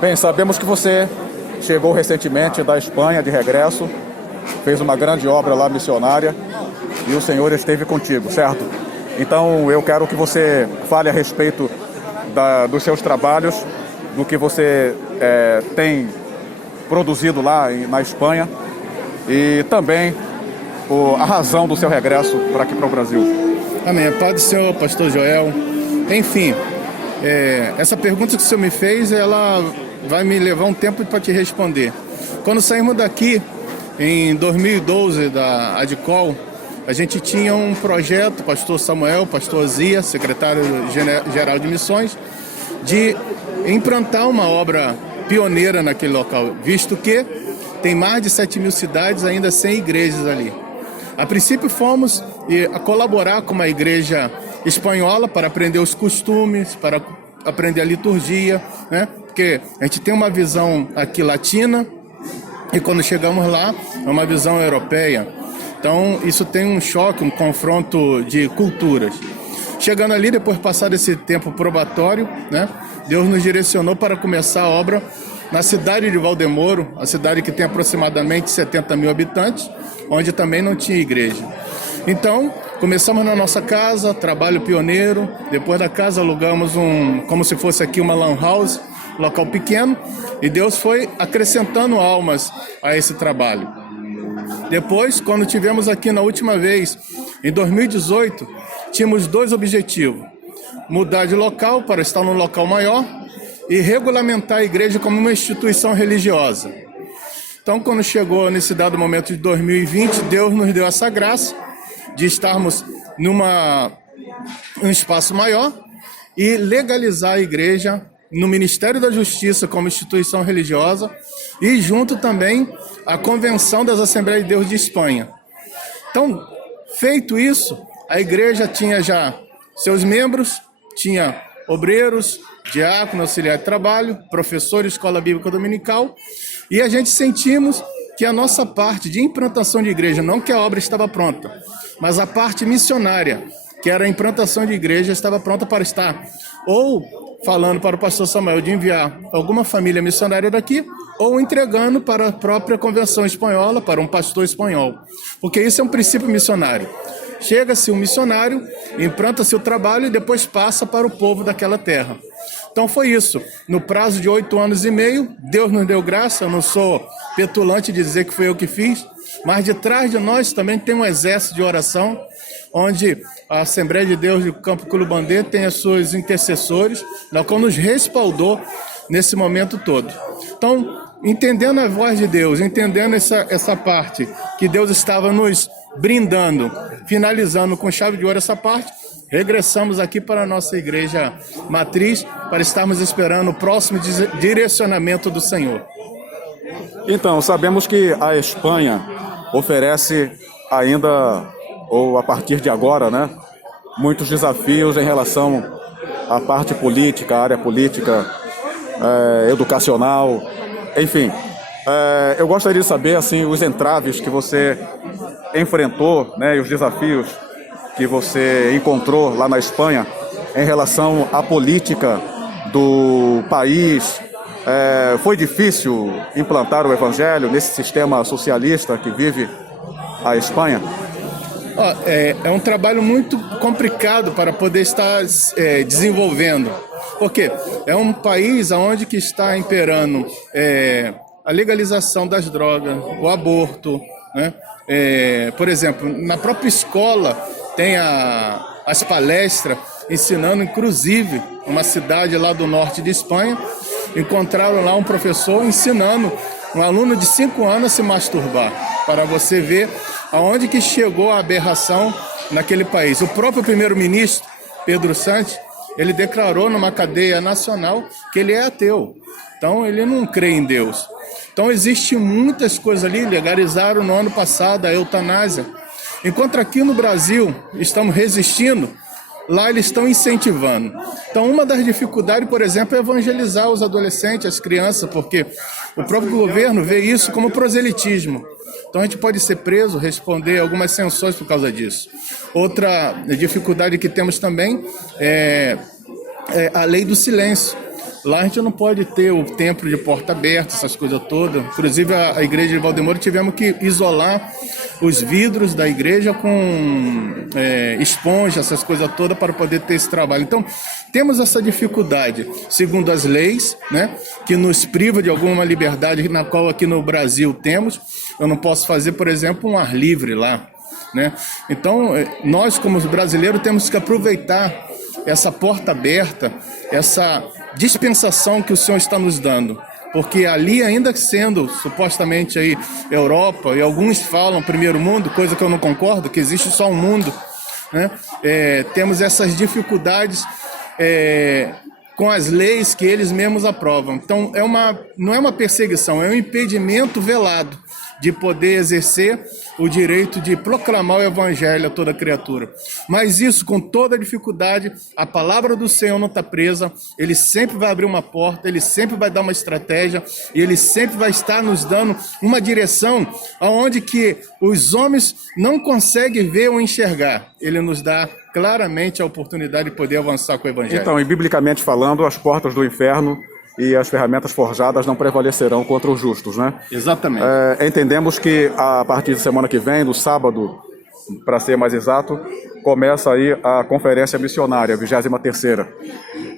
Bem, sabemos que você chegou recentemente da Espanha, de regresso, fez uma grande obra lá missionária e o Senhor esteve contigo, certo? Então eu quero que você fale a respeito dos seus trabalhos, do que você tem produzido lá na Espanha e também a razão do seu regresso para aqui para o Brasil. Amém. Paz do Senhor, pastor Joel. Enfim, essa pergunta que o senhor me fez, ela vai me levar um tempo para te responder. Quando saímos daqui, em 2012, da Adcol, a gente tinha um projeto, pastor Samuel, pastor Zia, secretário-geral de missões, de implantar uma obra pioneira naquele local, visto que tem mais de 7.000 cidades ainda sem igrejas ali. A princípio fomos a colaborar com uma igreja espanhola para aprender os costumes, para aprender a liturgia, né? Porque a gente tem uma visão aqui latina e quando chegamos lá é uma visão europeia. Então isso tem um choque, um confronto de culturas. Chegando ali, depois de passar esse tempo probatório, né? Deus nos direcionou para começar a obra na cidade de Valdemoro, a cidade que tem aproximadamente 70.000 habitantes, onde também não tinha igreja. Então, começamos na nossa casa, trabalho pioneiro. Depois da casa alugamos como se fosse aqui uma lan house, local pequeno, e Deus foi acrescentando almas a esse trabalho. Depois, quando tivemos aqui na última vez, em 2018, tínhamos 2 objetivos: mudar de local para estar num local maior e regulamentar a igreja como uma instituição religiosa. Então, quando chegou nesse dado momento de 2020, Deus nos deu essa graça de estarmos num espaço maior e legalizar a igreja no Ministério da Justiça como instituição religiosa e junto também à Convenção das Assembleias de Deus de Espanha. Então, feito isso, a igreja tinha já seus membros, tinha obreiros, diácono, auxiliar de trabalho, professor de escola bíblica dominical, e a gente sentimos que a nossa parte de implantação de igreja, não que a obra estava pronta, mas a parte missionária, que era a implantação de igreja, estava pronta para estar ou falando para o pastor Samuel de enviar alguma família missionária daqui, ou entregando para a própria convenção espanhola, para um pastor espanhol, porque isso é um princípio missionário. Chega-se um missionário, implanta-se o trabalho e depois passa para o povo daquela terra. Então foi isso. No prazo de 8 anos e meio, Deus nos deu graça. Eu não sou petulante de dizer que foi eu que fiz, mas de trás de nós também tem um exército de oração, onde a Assembleia de Deus do Campo Culubandê tem os seus intercessores, na qual nos respaldou nesse momento todo. Então, entendendo a voz de Deus, entendendo essa parte que Deus estava nos brindando, finalizando com chave de ouro essa parte, regressamos aqui para a nossa igreja matriz para estarmos esperando o próximo direcionamento do Senhor. Então, sabemos que a Espanha oferece ainda, ou a partir de agora, né, muitos desafios em relação à parte política, à área política, educacional, enfim. Eu gostaria de saber assim, os entraves que você enfrentou, né, e os desafios que você encontrou lá na Espanha em relação à política do país. Foi difícil implantar o evangelho nesse sistema socialista que vive a Espanha? É um trabalho muito complicado para poder estar desenvolvendo, porque é um país onde que está imperando a legalização das drogas, o aborto, né? Por exemplo, na própria escola tem as palestras ensinando, inclusive, uma cidade lá do norte de Espanha, encontraram lá um professor ensinando um aluno de 5 anos a se masturbar, para você ver aonde que chegou a aberração naquele país. O próprio primeiro-ministro, Pedro Sánchez, ele declarou numa cadeia nacional que ele é ateu, então ele não crê em Deus. Então existem muitas coisas ali, legalizaram no ano passado a eutanásia. Enquanto aqui no Brasil estamos resistindo, lá eles estão incentivando. Então uma das dificuldades, por exemplo, é evangelizar os adolescentes, as crianças, porque o próprio governo vê isso como proselitismo. Então a gente pode ser preso, responder algumas sanções por causa disso. Outra dificuldade que temos também é a lei do silêncio. Lá a gente não pode ter o templo de porta aberta, essas coisas todas. Inclusive a igreja de Valdemoro tivemos que isolar os vidros da igreja com esponja, essas coisas todas, para poder ter esse trabalho. Então, temos essa dificuldade, segundo as leis, né, que nos priva de alguma liberdade, na qual aqui no Brasil temos. Eu não posso fazer, por exemplo, um ar livre lá, né? Então, nós como brasileiros temos que aproveitar essa porta aberta, essa dispensação que o Senhor está nos dando. Porque ali, ainda sendo supostamente aí Europa, e alguns falam primeiro mundo, coisa que eu não concordo, que existe só um mundo, né? Temos essas dificuldades com as leis que eles mesmos aprovam. Então, não é uma perseguição, é um impedimento velado de poder exercer o direito de proclamar o evangelho a toda criatura. Mas isso, com toda a dificuldade, a palavra do Senhor não está presa, ele sempre vai abrir uma porta, ele sempre vai dar uma estratégia, e ele sempre vai estar nos dando uma direção aonde que os homens não conseguem ver ou enxergar. Ele nos dá claramente a oportunidade de poder avançar com o evangelho. Então, e biblicamente falando, as portas do inferno e as ferramentas forjadas não prevalecerão contra os justos, né? Exatamente. Entendemos que a partir de semana que vem, no sábado, para ser mais exato, começa aí a conferência missionária, a 23ª.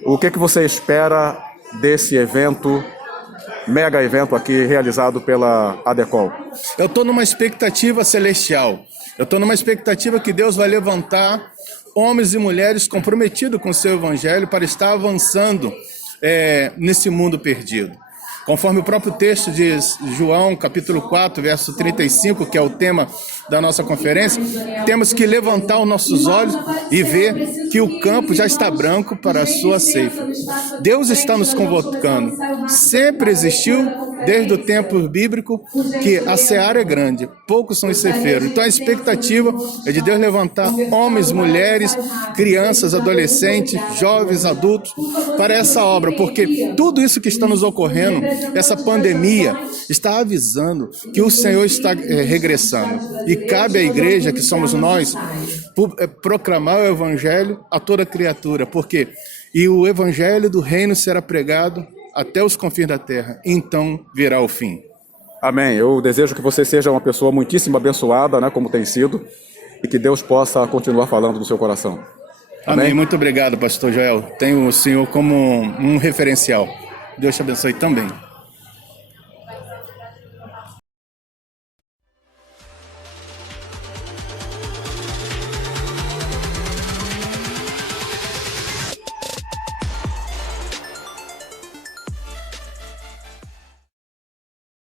O que você espera desse evento, mega evento aqui, realizado pela ADECOL? Eu estou numa expectativa celestial. Eu estou numa expectativa que Deus vai levantar homens e mulheres comprometidos com o seu evangelho para estar avançando nesse mundo perdido. Conforme o próprio texto de João, capítulo 4, verso 35, que é o tema da nossa conferência, temos que levantar os nossos olhos e ver que o campo já está branco para a sua ceifa. Deus está nos convocando. Sempre existiu, desde o tempo bíblico, que a seara é grande, poucos são os ceifeiros. Então a expectativa é de Deus levantar homens, mulheres, crianças, adolescentes, jovens, adultos, para essa obra, porque tudo isso que está nos ocorrendo, essa pandemia, está avisando que o Senhor está regressando. E cabe à igreja, que somos nós, proclamar o evangelho a toda criatura, porque o evangelho do reino será pregado até os confins da terra, então virá o fim. Amém. Eu desejo que você seja uma pessoa muitíssimo abençoada, né, como tem sido, e que Deus possa continuar falando do seu coração. Amém. Muito obrigado, pastor Joel. Tenho o senhor como um referencial. Deus te abençoe também.